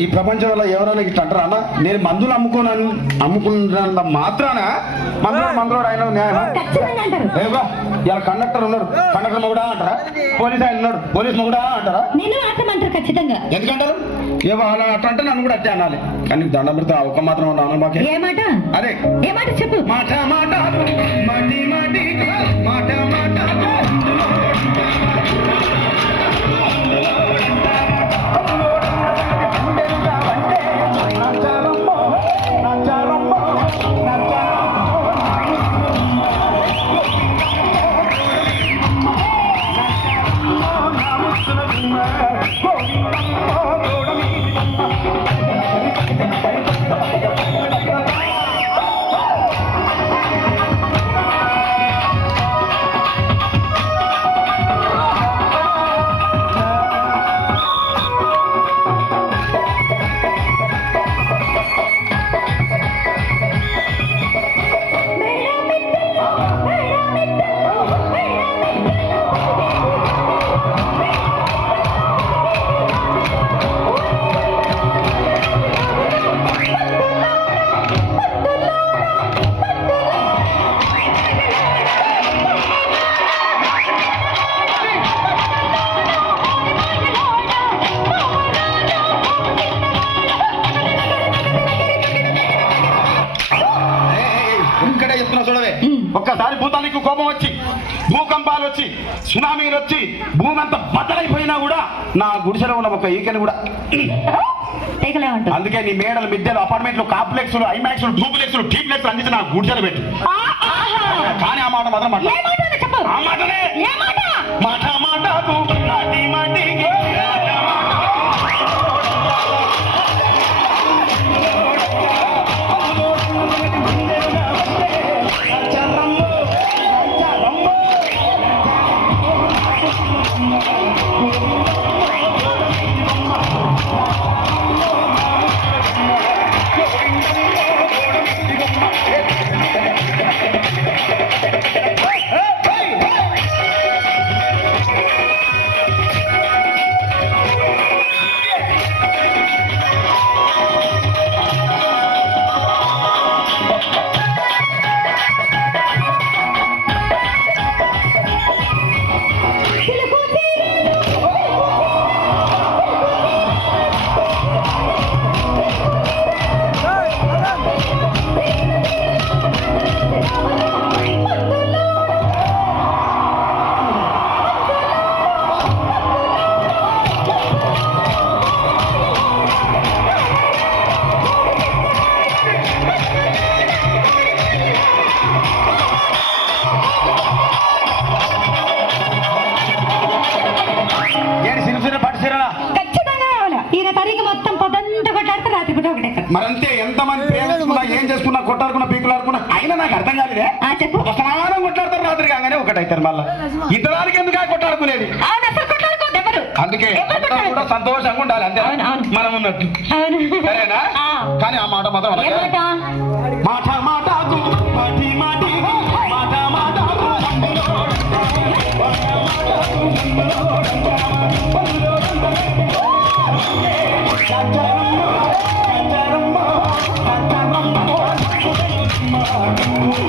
ఈ ప్రపంచంలో ఎవరైనా ఇట్లా అంటారా అన్న? నేను మందులు అమ్ముకున్నంత మాత్రాన మందులోడు ఆయన న్యాయమా? ఇలా కండక్టర్ ఉన్నాడు, కండక్టర్ మొగుడా అంటారా? పోలీస్ ఆయన ఉన్నాడు, పోలీస్ మొగుడా అంటారా? ఖచ్చితంగా ఎందుకంటారు? ఏమో అలా అట్లా అంటే నన్ను కూడా అట్టే అనాలి. కానీ దండం పెడితే ఒక మాత్రం అన్న మాకే అదే ఏ మాట చెప్పు. మాట మాట మాటి మాటి మాట మాట ఒక్కసారి భూతానికి కోపం వచ్చి భూకంపాలు వచ్చి సునామీలు వచ్చి భూమి అంతా బద్దలైపోయినా కూడా నా గుడిసెలో ఉన్న ఒక ఈకని కూడా అందుకే నీ మేడలు మిద్దెలు అపార్ట్మెంట్లు కాంప్లెక్స్లు ఐమాక్స్లు డూప్లెక్స్లు టీప్లెక్స్లు అందించి నా గుడిసెలు పెట్టు. కానీ ఆ మాట మాత్రం ఆ మాటనే మాట మాటకు మాటి మాటికి మరంతే ఎంతమంది ప్రేమించుకున్నా ఏం చేసుకున్నా కొట్టాడుకున్నా పీకులాడుకున్నా అయినా నాకు అర్థం కాలేదే. సమానం కొట్లాడతారు రాత్రి కాగానే ఒకటైతారు. మళ్ళా ఇతరాలకి ఎందుకు కొట్టాడుకునేది? అందుకే కూడా సంతోషంగా ఉండాలి అంతే మనం ఉన్నట్టు. సరేనా? కానీ ఆ మాట మాత్రం మాట మాటకు మాటి మాటి మాట మాటకు Oh